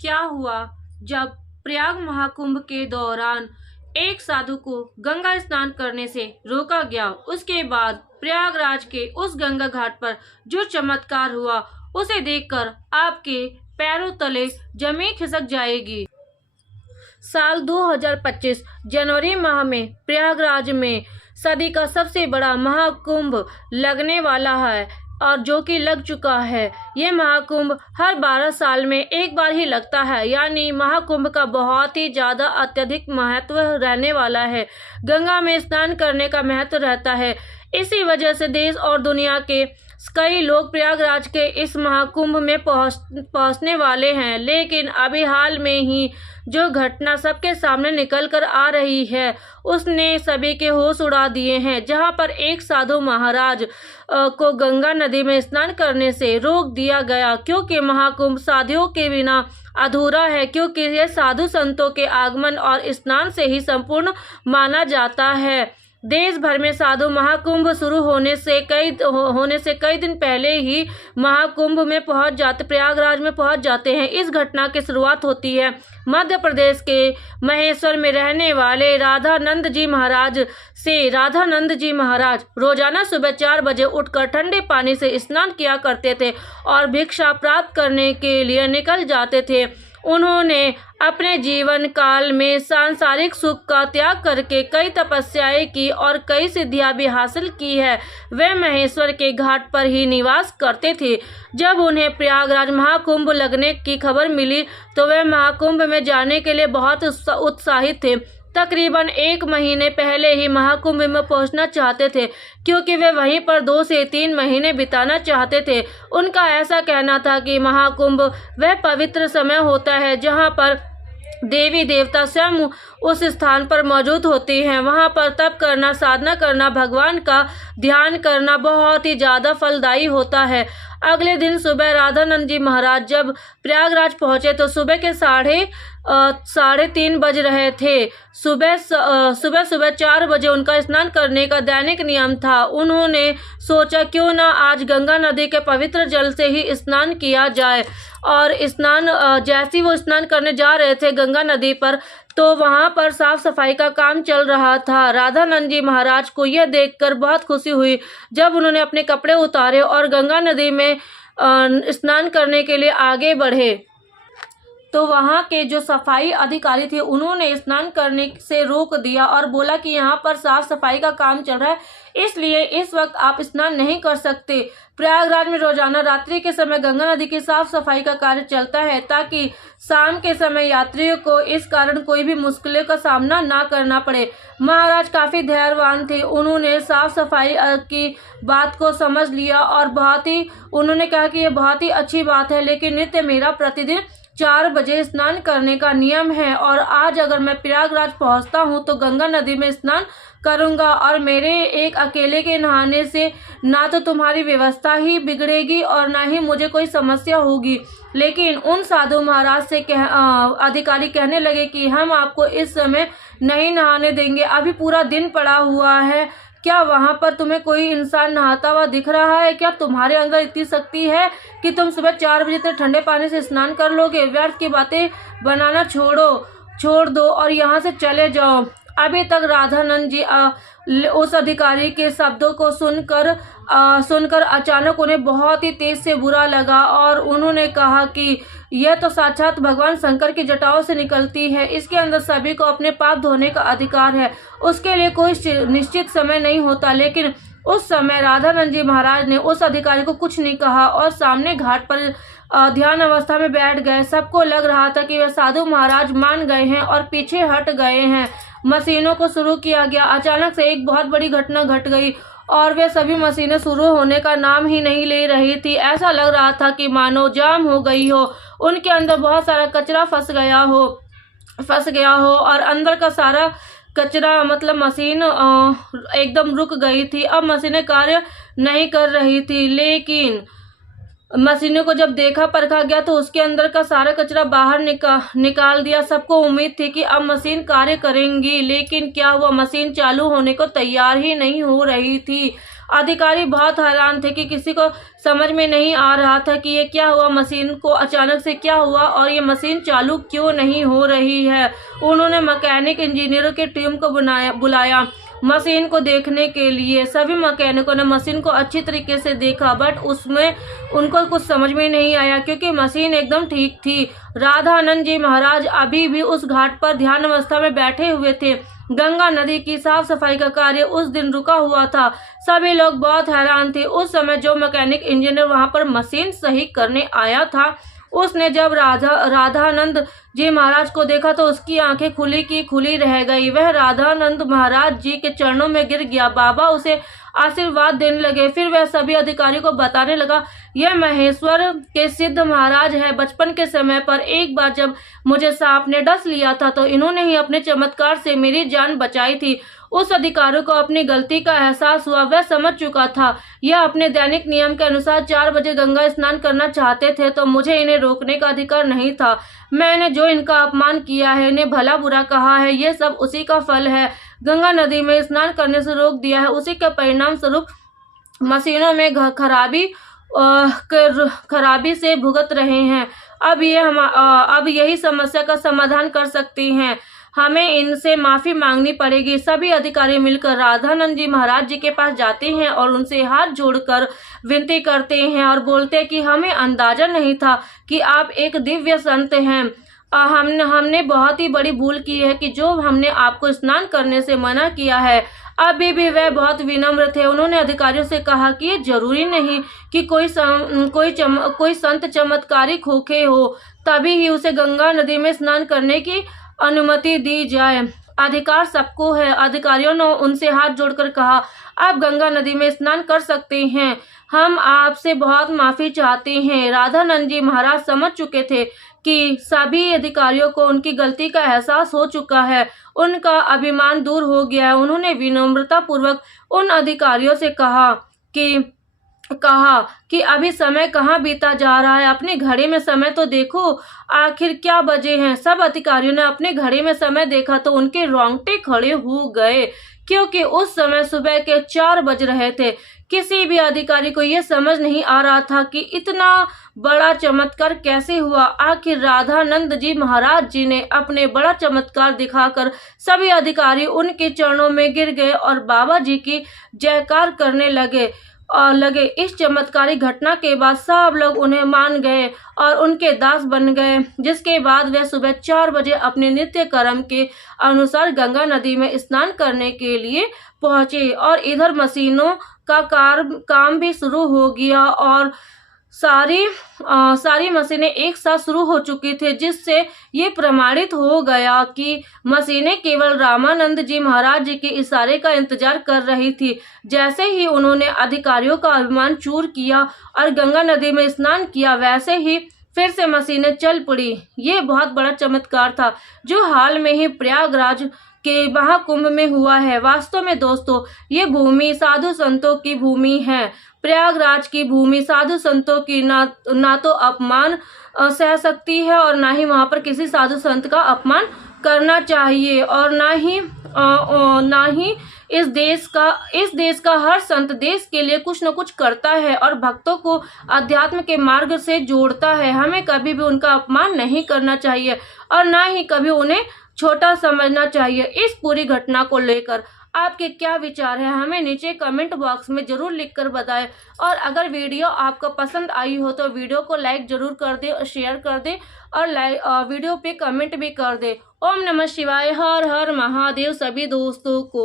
क्या हुआ जब प्रयाग महाकुंभ के दौरान एक साधु को गंगा स्नान करने से रोका गया। उसके बाद प्रयागराज के उस गंगा घाट पर जो चमत्कार हुआ उसे देखकर आपके पैरों तले जमीन खिसक जाएगी। साल 2025 जनवरी माह में प्रयागराज में सदी का सबसे बड़ा महाकुंभ लगने वाला है और जो कि लग चुका है। ये महाकुंभ हर 12 साल में एक बार ही लगता है, यानी महाकुंभ का बहुत ही ज्यादा अत्यधिक महत्व रहने वाला है। गंगा में स्नान करने का महत्व रहता है। इसी वजह से देश और दुनिया के कई लोग प्रयागराज के इस महाकुंभ में पहुंचने वाले हैं। लेकिन अभी हाल में ही जो घटना सबके सामने निकल कर आ रही है उसने सभी के होश उड़ा दिए हैं, जहां पर एक साधु महाराज को गंगा नदी में स्नान करने से रोक दिया गया, क्योंकि महाकुंभ साधुओं के बिना अधूरा है, क्योंकि यह साधु संतों के आगमन और स्नान से ही संपूर्ण माना जाता है। देश भर में साधु महाकुंभ शुरू होने से कई दिन पहले ही महाकुंभ में प्रयागराज में पहुंच जाते हैं। इस घटना की शुरुआत होती है मध्य प्रदेश के महेश्वर में रहने वाले राधानंद जी महाराज से। राधानंद जी महाराज रोजाना सुबह 4 बजे उठकर ठंडे पानी से स्नान किया करते थे और भिक्षा प्राप्त करने के लिए निकल जाते थे। उन्होंने अपने जीवन काल में सांसारिक सुख का त्याग करके कई तपस्याएं की और कई सिद्धियां भी हासिल की है। वे महेश्वर के घाट पर ही निवास करते थे। जब उन्हें प्रयागराज महाकुंभ लगने की खबर मिली तो वे महाकुंभ में जाने के लिए बहुत उत्साहित थे। तकरीबन 1 महीने पहले ही महाकुंभ में पहुंचना चाहते थे, क्योंकि वे वहीं पर 2 से 3 महीने बिताना चाहते थे। उनका ऐसा कहना था कि महाकुंभ वह पवित्र समय होता है जहां पर देवी देवता स्वयं उस स्थान पर मौजूद होती हैं। वहां पर तप करना, साधना करना, भगवान का ध्यान करना बहुत ही ज्यादा फलदायी होता है। अगले दिन सुबह राधानंद जी महाराज जब प्रयागराज पहुंचे तो सुबह के 3:30 बज रहे थे। सुबह 4 बजे उनका स्नान करने का दैनिक नियम था। उन्होंने सोचा क्यों ना आज गंगा नदी के पवित्र जल से ही स्नान किया जाए। और जैसे ही वो स्नान करने जा रहे थे गंगा नदी पर, तो वहां पर साफ सफाई का काम चल रहा था। राधानंद जी महाराज को यह देखकर बहुत खुशी हुई। जब उन्होंने अपने कपड़े उतारे और गंगा नदी में स्नान करने के लिए आगे बढ़े तो वहां के जो सफाई अधिकारी थे उन्होंने स्नान करने से रोक दिया और बोला कि यहाँ पर साफ सफाई का काम चल रहा है, इसलिए इस वक्त आप स्नान नहीं कर सकते। प्रयागराज में रोजाना रात्रि के समय गंगा नदी की साफ सफाई का कार्य चलता है, ताकि शाम के समय यात्रियों को इस कारण कोई भी मुश्किलों का सामना ना करना पड़े। महाराज काफी धैर्यवान थे। उन्होंने साफ सफाई की बात को समझ लिया और उन्होंने कहा कि ये बहुत ही अच्छी बात है, लेकिन नित्य मेरा प्रतिदिन 4 बजे स्नान करने का नियम है और आज अगर मैं प्रयागराज पहुंचता हूं तो गंगा नदी में स्नान करूंगा और मेरे एक अकेले के नहाने से ना तो तुम्हारी व्यवस्था ही बिगड़ेगी और ना ही मुझे कोई समस्या होगी। लेकिन उन साधु महाराज से अधिकारी कहने लगे कि हम आपको इस समय नहीं नहाने देंगे, अभी पूरा दिन पड़ा हुआ है। क्या वहां पर तुम्हें कोई इंसान नहाता हुआ दिख रहा है? क्या तुम्हारे अंदर इतनी शक्ति है कि तुम सुबह 4 बजे तक ठंडे पानी से स्नान कर लोगे? व्यर्थ की बातें बनाना छोड़ दो और यहाँ से चले जाओ। अभी तक राधानंद जी उस अधिकारी के शब्दों को सुनकर अचानक उन्हें बहुत ही तेज से बुरा लगा और उन्होंने कहा कि यह तो साक्षात भगवान शंकर की जटाओं से निकलती है। इसके अंदर सभी को अपने पाप धोने का अधिकार है, उसके लिए कोई निश्चित समय नहीं होता। लेकिन उस समय राधानंद जी महाराज ने उस अधिकारी को कुछ नहीं कहा और सामने घाट पर ध्यान अवस्था में बैठ गए। सबको लग रहा था कि वे साधु महाराज मान गए हैं और पीछे हट गए हैं। मशीनों को शुरू किया गया। अचानक से एक बहुत बड़ी घटना घट गई और वे सभी मशीनें शुरू होने का नाम ही नहीं ले रही थी। ऐसा लग रहा था कि मानो जाम हो गई हो, उनके अंदर बहुत सारा कचरा फंस गया हो और अंदर का सारा कचरा मतलब मशीन एकदम रुक गई थी। अब मशीनें कार्य नहीं कर रही थी, लेकिन मशीनों को जब देखा परखा गया तो उसके अंदर का सारा कचरा बाहर निकाल दिया। सबको उम्मीद थी कि अब मशीन कार्य करेंगी, लेकिन क्या हुआ, मशीन चालू होने को तैयार ही नहीं हो रही थी। अधिकारी बहुत हैरान थे कि किसी को समझ में नहीं आ रहा था कि ये क्या हुआ, मशीन को अचानक से क्या हुआ और ये मशीन चालू क्यों नहीं हो रही है। उन्होंने मैकेनिक इंजीनियरों की टीम को बुलाया मशीन को देखने के लिए। सभी मैकेनिकों ने मशीन को अच्छी तरीके से देखा, बट उसमें उनको कुछ समझ में नहीं आया क्योंकि मशीन एकदम ठीक थी। राधानंद जी महाराज अभी भी उस घाट पर ध्यान अवस्था में बैठे हुए थे। गंगा नदी की साफ सफाई का कार्य उस दिन रुका हुआ था। सभी लोग बहुत हैरान थे। उस समय जो मैकेनिक इंजीनियर वहां पर मशीन सही करने आया था, उसने जब राधानंद जी महाराज को देखा तो उसकी आंखें खुली की खुली रह गई। वह राधानंद महाराज जी के चरणों में गिर गया। बाबा उसे आशीर्वाद देने लगे। फिर वह सभी अधिकारियों को बताने लगा, यह महेश्वर के सिद्ध महाराज है। बचपन के समय पर एक बार जब मुझे सांप ने डस लिया था तो इन्होंने ही अपने चमत्कार से मेरी जान बचाई थी। उस अधिकारी को अपनी गलती का एहसास हुआ। वह समझ चुका था यह अपने दैनिक नियम के अनुसार 4 बजे गंगा स्नान करना चाहते थे, तो मुझे इन्हें रोकने का अधिकार नहीं था। मैंने जो इनका अपमान किया है, इन्हें भला बुरा कहा है, ये सब उसी का फल है। गंगा नदी में स्नान करने से रोक दिया है, उसी के परिणाम स्वरूप मशीनों में खराबी से भुगत रहे हैं। अब यही समस्या का समाधान कर सकते हैं। हमें इनसे माफी मांगनी पड़ेगी। सभी अधिकारी मिलकर राधानंद जी महाराज जी के पास जाते हैं और उनसे हाथ जोड़कर विनती करते हैं और बोलते हैं कि हमें अंदाजा नहीं था कि आप एक दिव्य संत हैं। हमने बहुत ही बड़ी भूल की है कि जो हमने आपको स्नान करने से मना किया है। अभी भी वह बहुत विनम्र थे। उन्होंने अधिकारियों से कहा कि ये जरूरी नहीं कि कोई संत चमत्कारिक होके हो तभी ही उसे गंगा नदी में स्नान करने की अनुमति दी जाए। अधिकार सबको है। अधिकारियों ने उनसे हाथ जोड़कर कहा, आप गंगा नदी में स्नान कर सकते हैं। हम आपसे बहुत माफी चाहते हैं। राधानंद जी महाराज समझ चुके थे कि सभी अधिकारियों को उनकी गलती का एहसास हो चुका है। उनका अभिमान दूर हो गया है। उन्होंने विनम्रता पूर्वक उन अधिकारियों से कहा कि अभी समय कहाँ बीता जा रहा है, अपनी घड़ी में समय तो देखो, आखिर क्या बजे हैं। सब अधिकारियों ने अपने घड़ी में समय देखा तो उनके रोंगटे खड़े हो गए क्योंकि उस समय सुबह के 4 बज रहे थे। किसी भी अधिकारी को यह समझ नहीं आ रहा था कि इतना बड़ा चमत्कार कैसे हुआ। आखिर राधानंद जी महाराज जी ने अपने बड़ा चमत्कार दिखाकर सभी अधिकारी उनके चरणों में गिर गए और बाबा जी की जयकार करने लगे। इस चमत्कारी घटना के बाद सब लोग उन्हें मान गए और उनके दास बन गए, जिसके बाद वे सुबह 4 बजे अपने नित्य कर्म के अनुसार गंगा नदी में स्नान करने के लिए पहुंचे। और इधर मशीनों का काम भी शुरू हो गया और सारी मशीनें एक साथ शुरू हो चुकी थी, जिससे ये प्रमाणित हो गया कि मशीनें केवल रामानंद जी महाराज जी के इशारे का इंतजार कर रही थी। जैसे ही उन्होंने अधिकारियों का अभिमान चूर किया और गंगा नदी में स्नान किया, वैसे ही फिर से मशीनें चल पड़ी। ये बहुत बड़ा चमत्कार था जो हाल में ही प्रयागराज के महाकुंभ में हुआ है। वास्तव में दोस्तों, ये भूमि साधु संतों की भूमि है। प्रयागराज की भूमि साधु संतों की ना तो अपमान सह सकती है और ना ही वहां पर किसी साधु संत का अपमान करना चाहिए, और ना ही इस देश का हर संत देश के लिए कुछ न कुछ करता है और भक्तों को अध्यात्म के मार्ग से जोड़ता है। हमें कभी भी उनका अपमान नहीं करना चाहिए और ना ही कभी उन्हें छोटा समझना चाहिए। इस पूरी घटना को लेकर आपके क्या विचार है, हमें नीचे कमेंट बॉक्स में जरूर लिखकर बताएं। और अगर वीडियो आपको पसंद आई हो तो वीडियो को लाइक जरूर कर दे और शेयर कर दे और वीडियो पे कमेंट भी कर दे। ओम नमः शिवाय। हर हर महादेव। सभी दोस्तों को